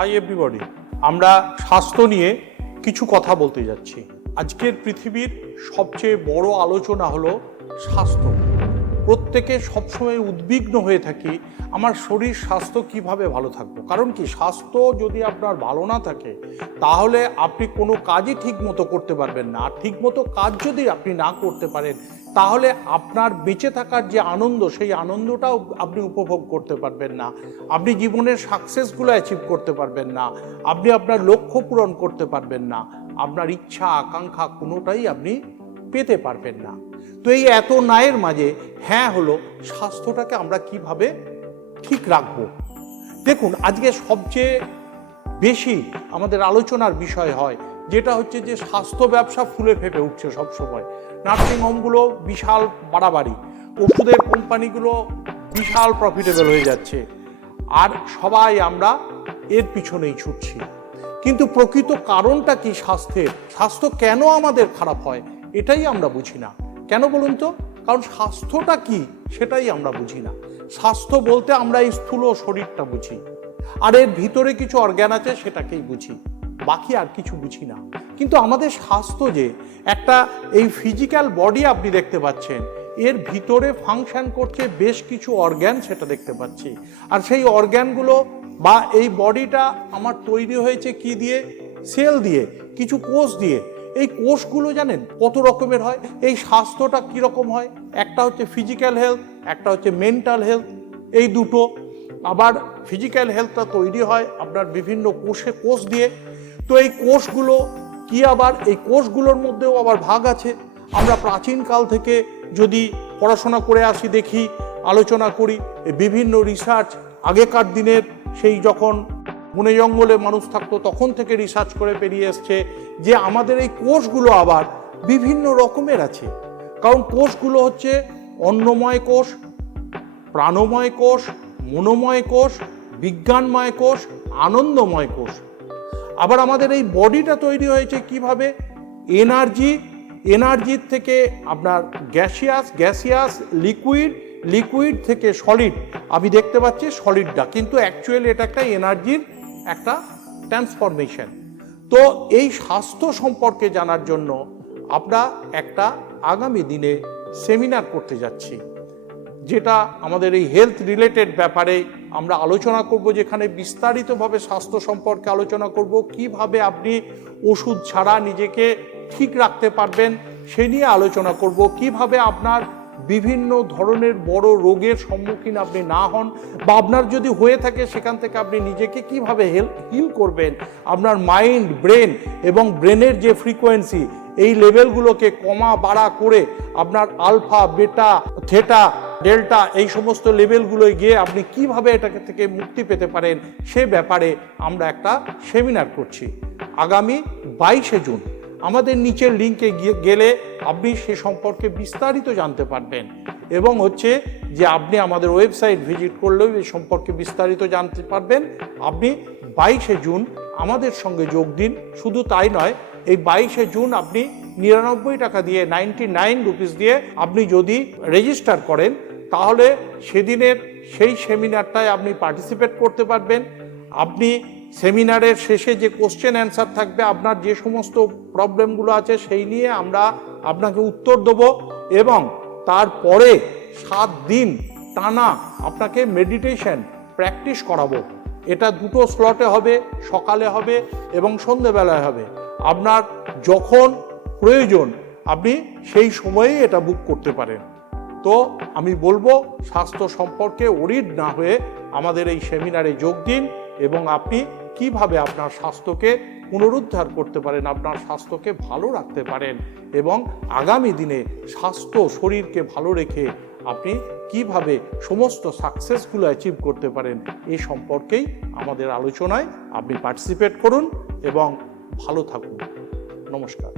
Hi everybody, আমরা স্বাস্থ্য নিয়ে কিছু কথা বলতে যাচ্ছি। আজকের পৃথিবীর সবচেয়ে বড় আলোচনা হলো স্বাস্থ্য। প্রত্যেকে সবসময় উদ্বিগ্ন হয়ে থাকি, আমার শরীর স্বাস্থ্য কিভাবে ভালো থাকবো। কারণ কি, স্বাস্থ্য যদি আপনার ভালো না থাকে তাহলে আপনি কোনো কাজই ঠিক মতো করতে পারবেন না। আর ঠিক মতো কাজ যদি আপনি না করতে পারেন তাহলে আপনার বেঁচে থাকার যে আনন্দ, সেই আনন্দটাও আপনি উপভোগ করতে পারবেন না। আপনি জীবনের সাকসেসগুলো অ্যাচিভ করতে পারবেন না, আপনি আপনার লক্ষ্য পূরণ করতে পারবেন না, আপনার ইচ্ছা আকাঙ্ক্ষা কোনোটাই আপনি পেতে পারবেন না। তো এই এত নায়ের মাঝে হলো স্বাস্থ্যটাকে আমরা কিভাবে ঠিক রাখবো। দেখুন, আজকে সবচেয়ে বেশি আমাদের আলোচনার বিষয় হয় যেটা হচ্ছে যে স্বাস্থ্য ব্যবসা ফুলে ফেপে উঠছে সবসময়। নার্সিংহোমগুলো বিশাল বাড়াবাড়ি, ওষুধের কোম্পানিগুলো বিশাল প্রফিটেবল হয়ে যাচ্ছে, আর সবাই আমরা এর পিছনেই ছুটছি। কিন্তু প্রকৃত কারণটা কি স্বাস্থ্যের? স্বাস্থ্য কেন আমাদের খারাপ হয় এটাই আমরা বুঝি না। কেন বলুন তো? কারণ স্বাস্থ্যটা কি সেটাই আমরা বুঝি না। স্বাস্থ্য বলতে আমরা এই স্থূল শরীরটা বুঝি, আর এর ভিতরে কিছু অর্গান আছে সেটাকেই বুঝি, বাকি আর কিছু বুঝি না। কিন্তু আমাদের স্বাস্থ্য যে একটা এই ফিজিক্যাল বডি আপনি দেখতে পাচ্ছেন, এর ভিতরে ফাংশন করছে বেশ কিছু অর্গান, সেটা দেখতে পাচ্ছি। আর সেই অর্গানগুলো বা এই বডিটা আমার তৈরি হয়েছে কি দিয়ে? সেল দিয়ে, কিছু কোষ দিয়ে। এই কোষগুলো জানেন কত রকমের হয়? এই স্বাস্থ্যটা কীরকম হয়? একটা হচ্ছে ফিজিক্যাল হেলথ, একটা হচ্ছে মেন্টাল হেলথ। এই দুটো। আবার ফিজিক্যাল হেলথটা তৈরি হয় আপনার বিভিন্ন কোষ দিয়ে। তো এই কোষগুলো কি, আবার এই কোষগুলোর মধ্যেও আবার ভাগ আছে। আমরা প্রাচীনকাল থেকে যদি পড়াশোনা করে আসি, দেখি, আলোচনা করি, বিভিন্ন রিসার্চ আগেকার দিনের সেই যখন বনে জঙ্গলে মানুষ থাকতো তখন থেকে রিসার্চ করে বেরিয়ে এসছে যে আমাদের এই কোষগুলো আবার বিভিন্ন রকমের আছে। কারণ কোষগুলো হচ্ছে অন্নময় কোষ, প্রাণময় কোষ, মনোময় কোষ, বিজ্ঞানময় কোষ, আনন্দময় কোষ। আবার আমাদের এই বডিটা তৈরি হয়েছে কিভাবে? এনার্জির থেকে আপনার গ্যাসিয়াস, লিকুইড থেকে সলিড। আমি দেখতে পাচ্ছি সলিডটা, কিন্তু অ্যাকচুয়ালি এটা একটা এনার্জির একটা ট্রান্সফরমেশন। তো এই স্বাস্থ্য সম্পর্কে জানার জন্য আমরা একটা আগামী দিনে সেমিনার করতে যাচ্ছি, যেটা আমাদের এই হেলথ রিলেটেড ব্যাপারে আমরা আলোচনা করব, যেখানে বিস্তারিতভাবে স্বাস্থ্য সম্পর্কে আলোচনা করব, কিভাবে আপনি ওষুধ ছাড়া নিজেকে ঠিক রাখতে পারবেন সে নিয়ে আলোচনা করব, কিভাবে আপনার বিভিন্ন ধরনের বড় রোগের সম্মুখীন আপনি না হন, বা আপনার যদি হয়ে থাকে সেখান থেকে আপনি নিজেকে কিভাবে হিল করবেন। আপনার মাইন্ড, ব্রেন এবং ব্রেনের যে ফ্রিকোয়েন্সি, এই লেভেলগুলোকে কমা বাড়া করে আপনার আলফা, বেটা, থেটা, ডেল্টা, এই সমস্ত লেভেলগুলোয় গিয়ে আপনি কিভাবে এটাকে থেকে মুক্তি পেতে পারেন সে ব্যাপারে আমরা একটা সেমিনার করছি আগামী 22শে জুন। আমাদের নিচের লিঙ্কে গেলে আপনি সে সম্পর্কে বিস্তারিত জানতে পারবেন, এবং হচ্ছে যে আপনি আমাদের ওয়েবসাইট ভিজিট করলেও এই সম্পর্কে বিস্তারিত জানতে পারবেন। আপনি 22শে জুন আমাদের সঙ্গে যোগ দিন। শুধু তাই নয়, এই 22শে জুন আপনি 99 টাকা দিয়ে, 99 রুপিস দিয়ে আপনি যদি রেজিস্টার করেন তাহলে সেদিনের সেই সেমিনারটায় আপনি পার্টিসিপেট করতে পারবেন। আপনি সেমিনারের শেষে যে কোশ্চেন অ্যান্সার থাকবে, আপনার যে সমস্ত প্রবলেমগুলো আছে সেই নিয়ে আমরা আপনাকে উত্তর দেব, এবং তারপরে 7 দিন টানা আপনাকে মেডিটেশন প্র্যাকটিস করাবো। এটা দুটো স্লটে হবে, সকালে হবে এবং সন্ধেবেলায় হবে। আপনার যখন প্রয়োজন আপনি সেই সময়েই এটা বুক করতে পারেন। তো আমি বলবো, স্বাস্থ্য সম্পর্কে ওরিড না হয়ে আমাদের এই সেমিনারে যোগ দিন, এবং আপনি কিভাবে আপনার স্বাস্থ্যকে পুনরুদ্ধার করতে পারেন, আপনার স্বাস্থ্যকে ভালো রাখতে পারেন, এবং আগামী দিনে স্বাস্থ্য শরীরকে ভালো রেখে আপনি কিভাবে সমস্ত সাকসেসগুলো অ্যাচিভ করতে পারেন এই সম্পর্কেই আমাদের আলোচনায় আপনি পার্টিসিপেট করুন এবং ভালো থাকুন। নমস্কার।